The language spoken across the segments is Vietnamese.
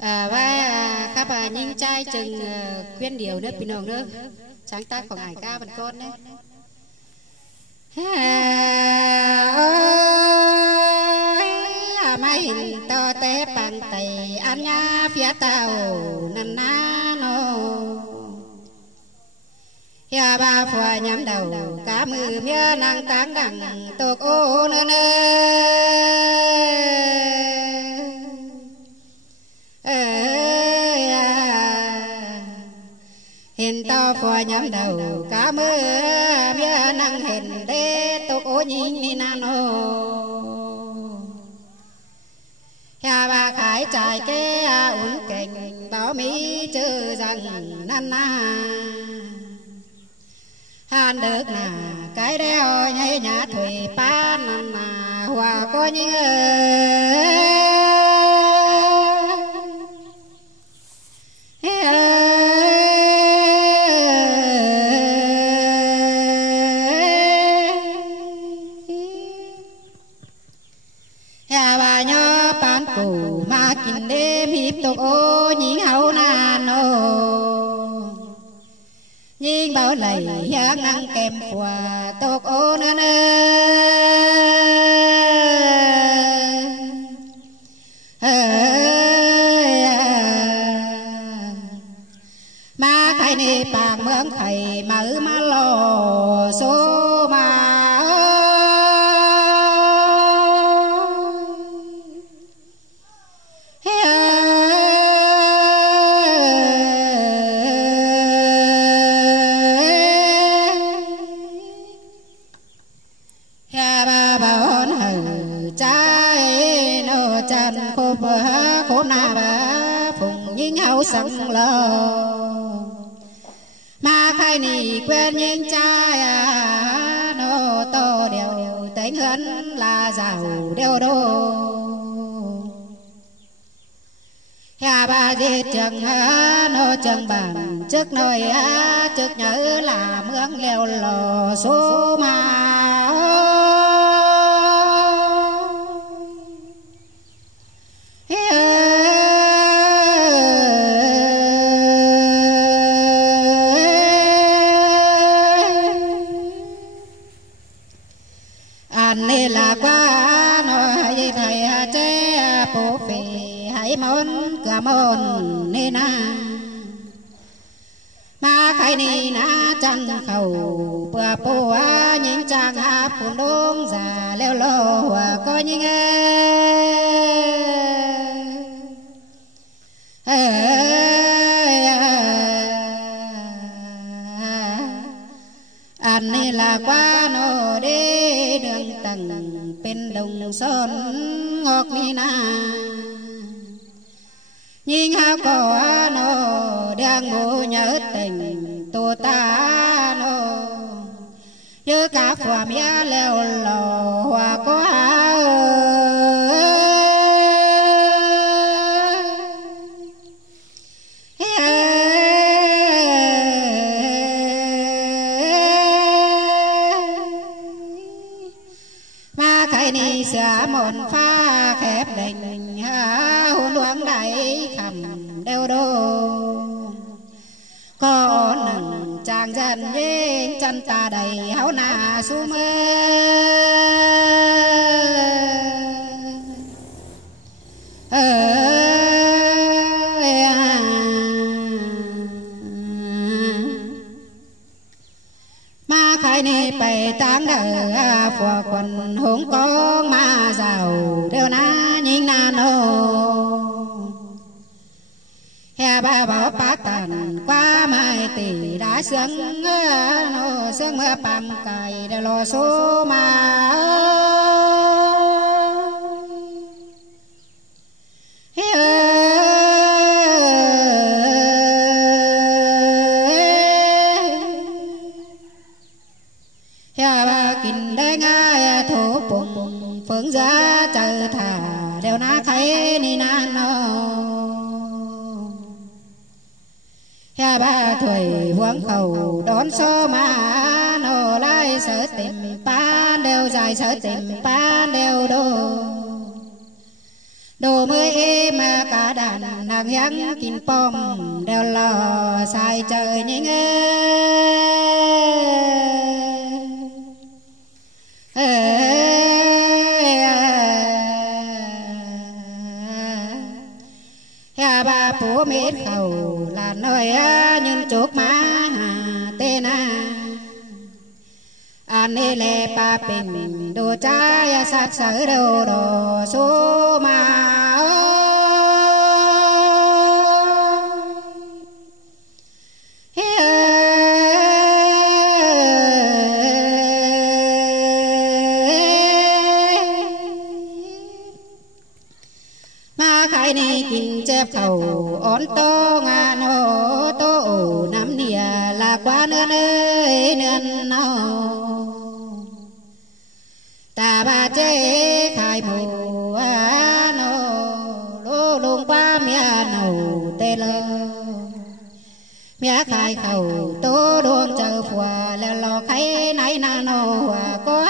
và các bà nhìn trai chừng khuyên điều nữa bình thường nữa sáng tác của ngài ca bằng con đấy mai hình to té bằng tay ăn nha phía tàu năn ná nô ya ba phòa nhắm đầu cá mưa mía năng táng đằng tục ô nơ nơ hình to phòa nhắm đầu cá mưa mía năng hình đê tục ô nhìn ni na nô ya ba khải trải cái uốn cành báo mỹ chữ rằng năn na han được nà cái đeo nhảy nhà thủy pa năn nà hòa có những bà nhớ pan củ mà kinh đêm hiệp tục ô nhịn hậu nàn nô nhìn bảo lầy hiang năng kèm quà tục ô nơ nơ mà khai nê bạc mướn khầy mở má lò số mà khổ na bà phùng những hậu sẵn lờ mà khai nì quen những trai nó to đều tính hơn là giàu đều đô ya bà giết chừng nó chừng bằng trước nơi trước nhớ là mướn leo lò số mà nê là quá nói thầy chế bố phê hãy môn cả môn nê na mà khai nê na chân khẩu bữa bố nhìn chàng áp phụ đông già leo lô có những anh nê là quá nô đê đường tầng bên đồng sơn ngọc ni na nhìn hao có nô đang ngủ nhớ tình tu ta nô như cả phòa mía leo lò hòa có ni xả một pha khép đình hôn đoán đại khẩm đeo đô có nặng chàng dân với chân ta đầy háo nà su mơ ma khai ni bày táng đời phò quần hùng con ma giàu đều na nhìn na nô hè ba bảo bát tàn qua mai tỷ đã sướng nô sướng mưa pam cài đều lo số mà kinh đế nga thủ bụng phương giá chờ thả đều na khay ni na nô ya ba tuổi huống khẩu đón số mà nô lai sở tìm pan đều dài sở tìm pan đều đô đồ mới mà cả đàn nàng h향 kín pom đều lò sai trời nhinh bà bố mết khẩu là nơi nhân chốt má tên anh lệ ba bình đồ trái sát sở đồ đồ số mà kinh chép khẩu ón tô ngà nô tô ổ nắm nia là quá nương ơi nương nào ta ba chế khai mù nô lô lùng qua mía nầu tê lơ mía khai khẩu tô đuông chờ phùa leo lò khay nấy na nô có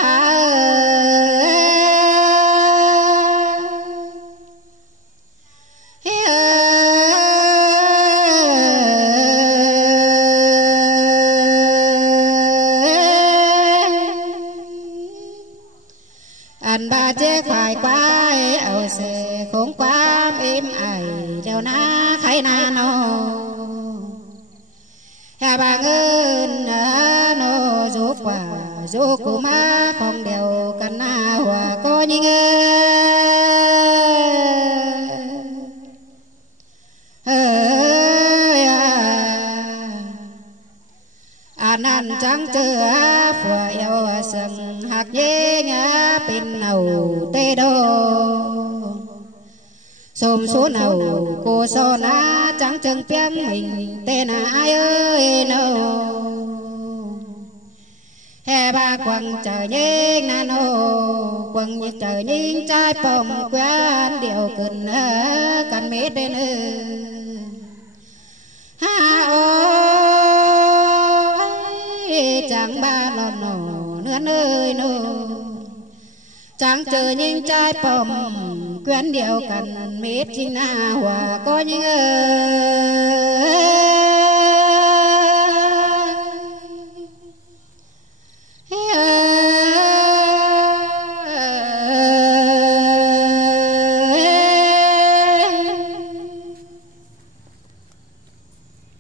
anh ba chế khai quá ảo xe khốn quá êm ai đeo na khai na nô hà bà ngân nô giúp quả giúp cụ má không đều cần na hòa có những anh trắng chưa phùa yêu sừng hạt dê ngã pin nầu tê đô xôm số nầu cô so ná trắng chân tiếng mình tên ai ơi nâu hè ba quăng trời nhếch na nô quăng như trời nhìn trái bông quen điều cần cần mít đến ha chẳng ba lon nổ nữa nơi nô chẳng chờ nhìn trái bông quen điều cần mít chính na hòa có những